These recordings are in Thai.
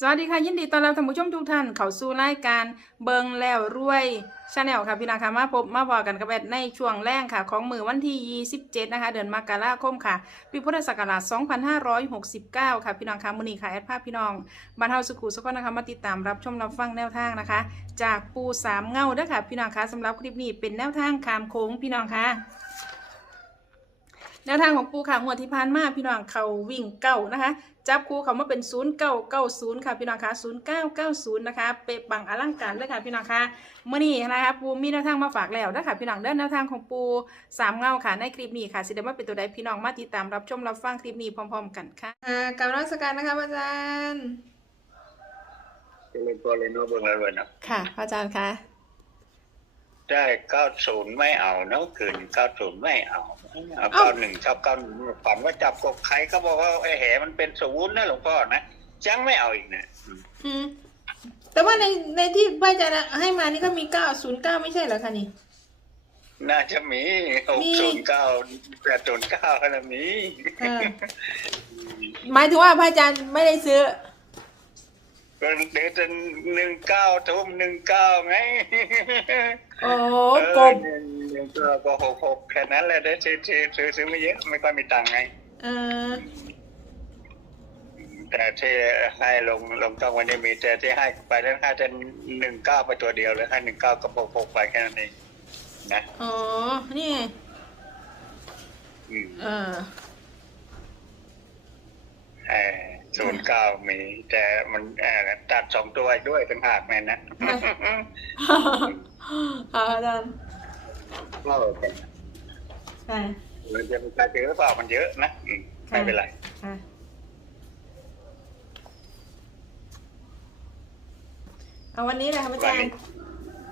สวัสดีค่ะ ยินดีต้อนรับท่านผู้ชมทุกท่านเข้าสู่รายการเบิงแล้วรวยชาแนลค่ะพี่น้องค่ะมาพบมาพอกันกับแอดในช่วงแรกค่ะ ของมือวันที่ 27 นะคะ เดือนมกราคมค่ะปีพุทธศักราช 2569 ค่ะพี่น้องค่ะมือนี้ค่ะแอดภาพพี่น้องบรรเทาสุขุสุขนะคะมาติดตามรับชมรับฟังแนวทางนะคะ จากปูสามเงาเด้อค่ะพี่น้องค่ะสำหรับคลิปนี้เป็นแนวทางคามโค้งพี่น้องค่ะแนวทางของปูค่ะงวที่ผ่านมาพี่น้องเขาวิ่งเก้านะคะ จับคู่เขามาเป็นศูนย์เก้าเก้าศูนย์ค่ะพี่น้องคะศูนย์เก้าเก้าศูนย์นะคะเป๊ะปังอลังการเลยค่ะพี่น้องคะเมื่อนี้นะคะปูมีแนวทางมาฝากแล้วนะคะพี่น้องเด้านแนวทางของปูสามเงาค่ะในคลิปนี้ค่ะสิเดมาเป็นตัวใดพี่น้องมาติดตามรับชมรับฟังคลิปนี้พร้อม ๆ กันค่ะอ่ากำลังสการนะคะอาจารย์จะเล่นตัวเล่นโน้ตเบิ่งแล้วเลยนะค่ะอาจารย์คะ ได้เก้าศูนย์ไม่เอาเนาะคืนเก้าศูนย์ไม่เอาเอาเก้าหนึ่งชอบเก้าหนึ่งฝันว่าจับกบใครก็บอกว่าไอ้แหมันเป็นศูนย์นะหลวงพ่อนะจังไม่เอาอีกนะอืมอืมแต่ว่าในในที่พระอาจารย์ให้มานี่ก็มีเก้าศูนย์เก้าไม่ใช่เหรอคะนี่น่าจะมีหกมีศูนย์เก้าแปดศูนย์เก้าอะไรมีอ่าหมายถึงว่าพระอาจารย์ไม่ได้ซื้อก็ เดี๋ยวจะหนึ่งเก้าทุ่มหนึ่งเก้าไงโอ้เออกบหนึ่งเก้าก็หกหกแค่นั้นแหละได้ซื้อซื้อซื้อซื้อไม่เยอะไม่ค่อยมีตังค์ไงเออแต่ที่ให้ลงลงต้องวันนี้มีแต่ที่ให้ไปนั้นให้จะหนึ่งเก้าไปตัวเดียวเลยให้หนึ่งเก้ากับหกหกไปแค่นั้นเองนะอ๋อนี่ไงอืมเออ ศูนย์เก้ามี แต่มันเอ่อตัดสองตัวด้วยต่างหากแม่นะค่ะอาจารย์ก็เป็นค่ะมันจะมีใครซื้อหรือเปล่ามันเยอะนะอืมไม่เป็นไรค่ะเอาวันนี้แหละครับอาจารย์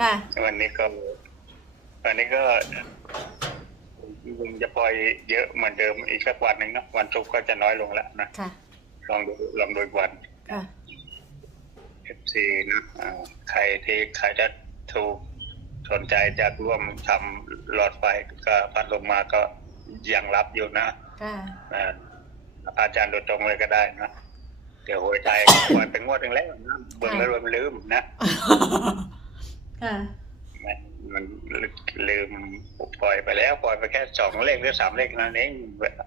ค่ะ วันนี้ก็ วันนี้ก็ยังจะปล่อยเยอะเหมือนเดิมอีกสักวันหนึ่งเนอะวันศุกร์ก็จะน้อยลงแล้วนะค่ะ ลองดูลองดูอีกวันค่ะเอฟซีนะอ่าใครที่ใครจะถูกสนใจจะร่วมทำหลอดไฟก็พัดลงมาก็ยังรับอยู่นะค่ะ อ่าอาจารย์โดยตรงเลยก็ได้นะ เดี๋ยวหวยไทยปล่อยเป็นงวดหนึ่งแล้วนะเบิ่งแล้วมันลืมนะ ค่ะมัน ลืมปล่อยไปแล้ว ปล่อยไปแค่สองเลขหรือสามเลขนั่นเอง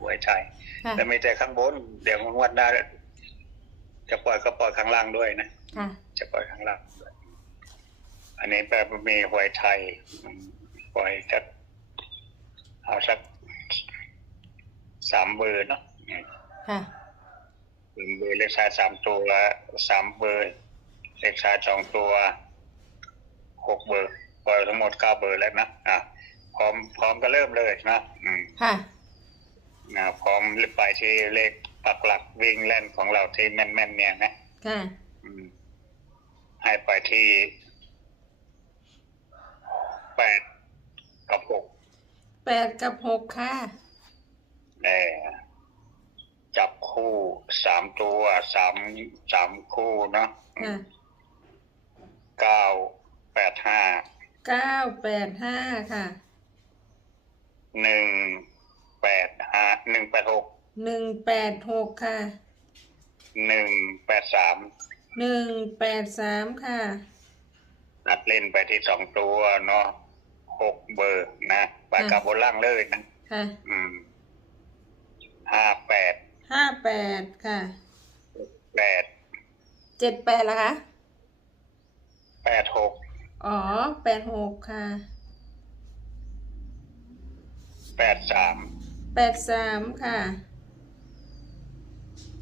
หวยไทยค่ะแต่มีแต่ข้างบน เดี๋ยวงวดหน้าจะปล่อยก็ปล่อยข้างล่างด้วยนะค่ะจะปล่อยข้างล่างด้วยอันนี้แบบมีหวยไทยอืมปล่อยสักเอาสักสามเบอร์เนาะอืมค่ะเบอร์เลขท้ายสามตัวสามเบอร์เลขท้ายสองตัวหกเบอร์ป ล่อยทั้งหมดเก้าเบอร์แล้วนะอะพร้อมพร้อมก็เริ่มเลยนะอืมค่ะนะพร้อมไปที่เลขปักหลักวิ่งเล่นของเราที่แม่นๆเนี่ยนะค่ะอืมให้ไปที่แปดกับหกแปดกับหกค่ะเออจับคู่สามตัวสามสามคู่เนาะค่ะเก้าแปดห้า เก้าแปดห้าค่ะหนึ่งแปดห้าหนึ่งแปดหกหนึ่งแปดหกค่ะหนึ่งแปดสามหนึ่งแปดสามค่ะตัดเล่นไปที่สองตัวเนาะหกเบอร์นะไปกับบนล่างเลยนะค่ะอืมห้าแปดห้าแปดค่ะแปดเจ็ดแปดละคะแปดหก อ๋อแปดหกค่ะแปดสามแปดสามค่ะ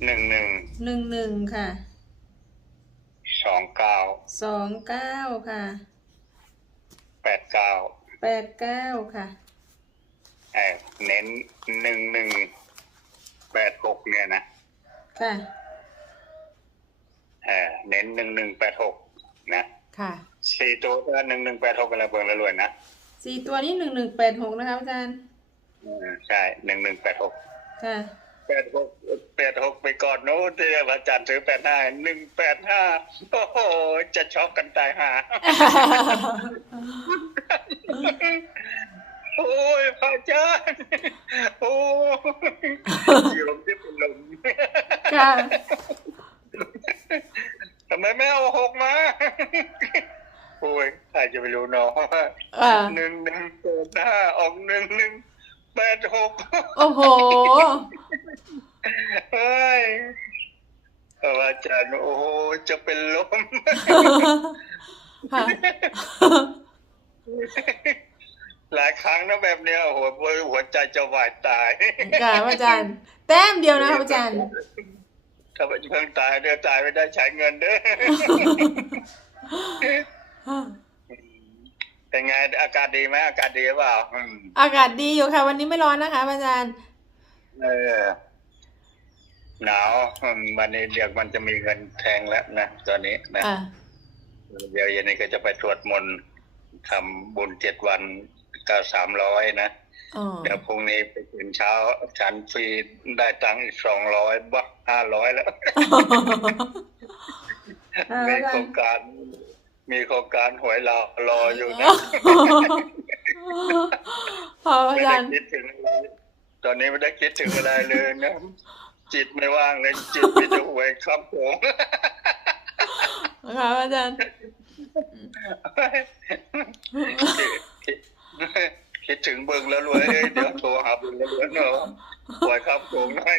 หนึ่งหนึ่งหนึ่งหนึ่งค่ะสองเก้าสองเก้าค่ะแปดเก้าแปดเก้าค่ะเออเน้นหนึ่งหนึ่งแปดหกเนี่ยนะค่ะเออเน้นหนึ่งหนึ่งแปดหกนะค่ะ สี่ตัวก็หนึ่งหนึ่งแปดหกกันละเบิงละรวยนะสี่ตัวนี้หนึ่งหนึ่งแปดหกนะคะอาจารย์เออใช่หนึ่งหนึ่งแปดหกค่ะแปดหกแปดหกไปก่อนโน้ตที่อาจารย์ซื้อแปดห้าหนึ่งแปดห้าโอ้โหจะช็อกกันตายหา โอ้ยพระอาจารย์โอ้ยโยมที่เป็นลมค่ะ อยู่เนาะอ่าหนึ่งหนึ่งแปดห้าออกหนึ่งหนึ่งแปดหกโอ้โหเฮ้ยอาจารย์โอ้โหจะเป็นลมค่ะหลายครั้งนะแบบเนี้ยโอ้โหหัวใจจะวายตายค่ะพระอาจารย์แต้มเดียวนะครับอาจารย์ถ้าเพิ่งตายเดี๋ยวตายไม่ได้ใช้เงินเด้อ เป็นไงอากาศดีไหมอากาศดีหรือเปล่าอืมอากาศดีอยู่ค่ะ วันนี้ไม่ร้อนนะคะพระอาจารย์ เออ หนาวอืมวันนี้เดี๋ยวมันจะมีเงินแทงแล้วนะตอนนี้นะอ่าเดี๋ยวเย็นนี้ก็จะไปสวดมนต์ทำบุญเจ็ดวันก็สามร้อยนะ อ๋อเดี๋ยวพรุ่งนี้ไปตื่นเช้า ฉันฟรีได้ตังค์อีกสองร้อยบ้าห้าร้อยแล้วอ่ามีอาจาโครรงย์การ มีโครงการหวยรอรออยู่นะพอพระไม่อาได้จารย์คิดถึงอะไรตอนนี้ไม่ได้คิดถึงอะไรเลยนะจิตไม่ว่างเลยจิตมีแต่หวยครับผมค่ะพระอาจารย์คิดถึงเบิงแล้วรวยเอ้ยเดี๋ยวโทรหาเบิงแล้วรวยเนาะหวยครับผมหน่อย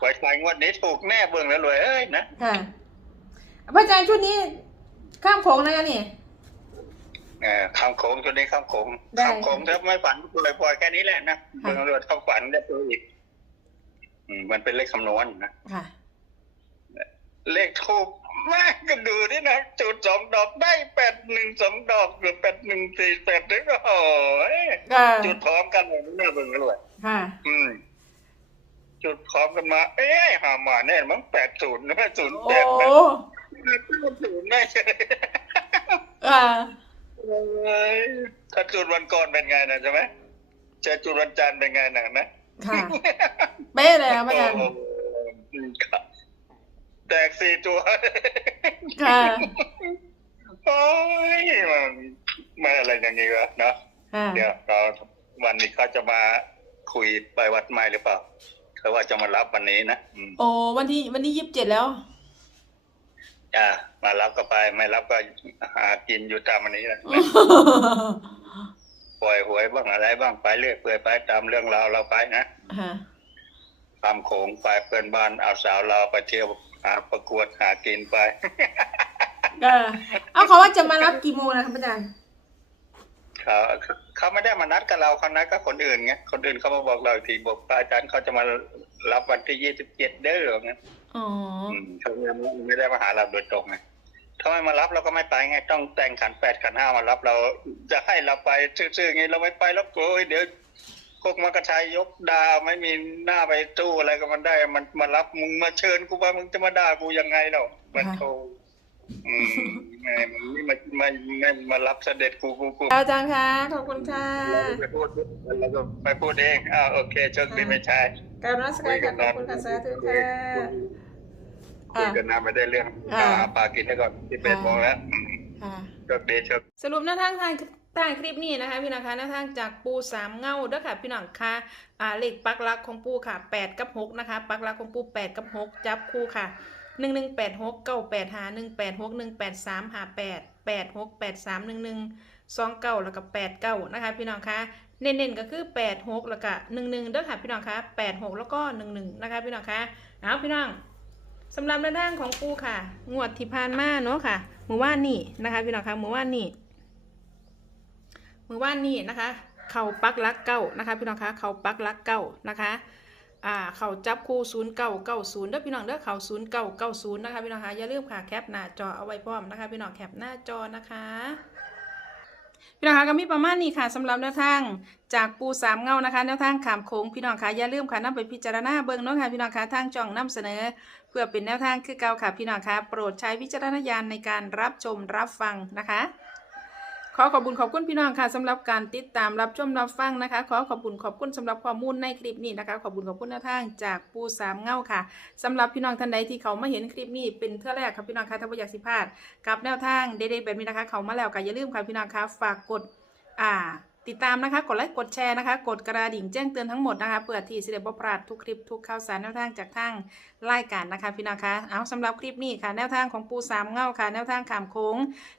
หวยใคร งวดนี้ถูกแน่เบิงแล้วรวยเอ้ยนะค่ะพระอาจารย์ชุดนี้ข้ามโขงนะคะนี่เออข้ามโขงตัวนี้ข้ามโขงได้ข้ามโขงถ้าไม่ฝันปล่อยปล่อยแค่นี้แหละนะเบิงแล้วรวยเข้าฝันได้ตัวอีกอืมมันเป็นเลขคำนวณนะค่ะเลขทูบแม่ก็ดูนี่นะจุดสองดอกได้แปดหนึ่งสองดอกหรือแปดหนึ่งสี่แปดนี่ก็โอ้ยค่ะจุดพร้อมกันเลยน่าเบิ่งกันเลยค่ะ อืม จุดพร้อมกันมา เอ๊ะหามาแน่มั้งแปดศูนย์นะศูนย์โอ้แปดนะศูนย์แน่ใช่ค่ะถ้าจุดวันก่อนเป็นไงนะใช่ไหมเจอจุดวันจันทร์เป็นไงนะนะค่ะเป๊ะเลยครับพระอาจารย์โอ้โหครับแตกสี่ตัวค่ะโอ้ยมันไม่อะไรอย่างนี้วะเนาะค่ะเดี๋ยวเราวันนี้เขาจะมาคุยไปวัดใหม่หรือเปล่า เขาว่าจะมารับวันนี้นะอืมโอ้วันที่วันที่ยี่สิบเจ็ดแล้ว จ้ามารับก็ไป ไม่รับก็หากินอยู่ตามอันนี้แหละปล่อยหวยบ้างอะไรบ้างไปเรื่อยเปื่อยไปตามเรื่องราวเราไปนะค่ะตามโขงไปเพื่อนบ้านเอาสาวเราไปเที่ยวหาประกวดหากินไป ก็เอาเขาว่าจะมารับกี่โมงนะครับอาจารย์ เขาเขาไม่ได้มานัดกับเราเขานัดกับคนอื่นไงคนอื่นเขามาบอกเราอีกทีบอกพระอาจารย์เขาจะมารับวันที่ยี่สิบเจ็ดเด้อหรองั้นอ๋ออืมเขาไม่ได้มาหาเราโดยตรงไงถ้าไม่มารับเราก็ไม่ไปไงต้องแต่งขันแปดขันห้ามารับเรา จะให้เราไปซื่อๆไงเราไม่ไปแล้วโอ้ยเดี๋ยวพวกมากระชายยกดาไม่มีหน้าไปตู้อะไรก็มันได้ มันมารับมึงมาเชิญกูว่ามึงจะมาด่ากูยังไงเนาะมันโทร อืมแม่มึงนี่มามามามารับเสด็จกูกูกูอาจารย์คะขอบคุณค่ะไปพูดแล้วก็ไปพูดเองอ่าโอเคโชคดีไม่ใช่กรารนักการค่ะขอบคุณค่ะสาธุค่ะคุยกันนะไม่ได้เรื่องอ่าหาปลากินได้ก่อนที่เป็นโมงแล้วอืมค่ะโชคดีโชคสรุปหน้าทางทางใต้คลิปนี้นะคะพี่น้องคะหน้าทางจากปูสามเงาเด้อค่ะพี่น้องค่ะอ่าเลขปักหลักของปูค่ะแปดกับหกนะคะ ปักหลักของปูแปดกับหกจับคู่ค่ะ หนึ่งหนึ่งแปดหกเก้าแปดหาหนึ่งแปดหกหนึ่งแปดสามหาแปดแปดหกแปดสามหนึ่งหนึ่งสองเก้าแล้วก็แปดเก้านะคะพี่น้องคะเน้นๆก็คือแปดหกแล้วก็หนึ่งหนึ่งเด้อค่ะพี่น้องคะแปดหกแล้วก็หนึ่งหนึ่งนะคะพี่น้องคะเอาพี่น้องสำหรับในด้านของปูค่ะ งวดที่ผ่านมาเนาะค่ะมือว่านนี่นะคะพี่น้องคะมือว่านนี่มือว่านนี่นะคะ เขาปักลักเก้านะคะ พี่น้องคะเขาปักลักเก้านะคะ อ่าเขาจับคู่ศูนย์เก้าเก้าศูนย์เด้อพี่น้องเด้อเขาศูนย์เก้าเก้าศูนย์นะคะพี่น้องคะอย่าลืมค่ะแคปหน้าจอเอาไว้พร้อมนะคะพี่น้องแคปหน้าจอนะคะพี่น้องคะก็มีประมาณนี้ค่ะสำหรับแนวทางจากปูสามเงานะคะแนวทางขามโค้งพี่น้องคะอย่าลืมค่ะนำไปพิจารณาเบิ่งเนาะค่ะพี่น้องคะทางจ่องนำเสนอ เพื่อเป็นแนวทางคือเก่าค่ะพี่น้องคะโปรดใช้วิจารณญาณในการรับชมรับฟังนะคะ ขอขอบคุณขอบคุณพี่น้องค่ะสำหรับการติดตามรับชมรับฟังนะคะ ขอขอบคุณขอบคุณสำหรับข้อมูลในคลิปนี้นะคะ ขอบคุณขอบคุณแนวทางจากปูสามเงาค่ะสำหรับพี่น้องท่านใดที่เขามาเห็นคลิปนี้เป็นเท่าแรกค่ะพี่น้องค่ะถ้าไม่อยากสิพลาดกับแนวทางเด็ดๆแบบนี้นะคะ เขามาแล้วก็อย่าลืมค่ะพี่น้องค่ะฝากกดอ่า ติดตามนะคะ กดไลค์กดแชร์นะคะ กดกระดิ่งแจ้งเตือนทั้งหมดนะคะเพื่อที่จะได้บ่พลาดทุกคลิปทุกข่าวสารแนวทางจากทางรายการนะคะพี่น้องคะเอาสำหรับคลิปนี้ค่ะ แนวทางของปูสามเงาค่ะ แนวทางขามโค้ง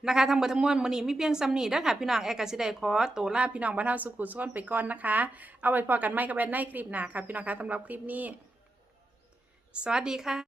นะคะทั้งหมดทั้งมวลมื้อนี้มีเพียงซ้ำนีด้ค่ะพี่น้องแอกกสิได้ขอตัวลาพี่น้องบ้านเฮาสุขุสุขนไปก่อนนะคะ เอาไว้พอกันไม่กับแบนในคลิปหน้าค่ะพี่น้องคะสำหรับคลิปนี้ สวัสดีค่ะ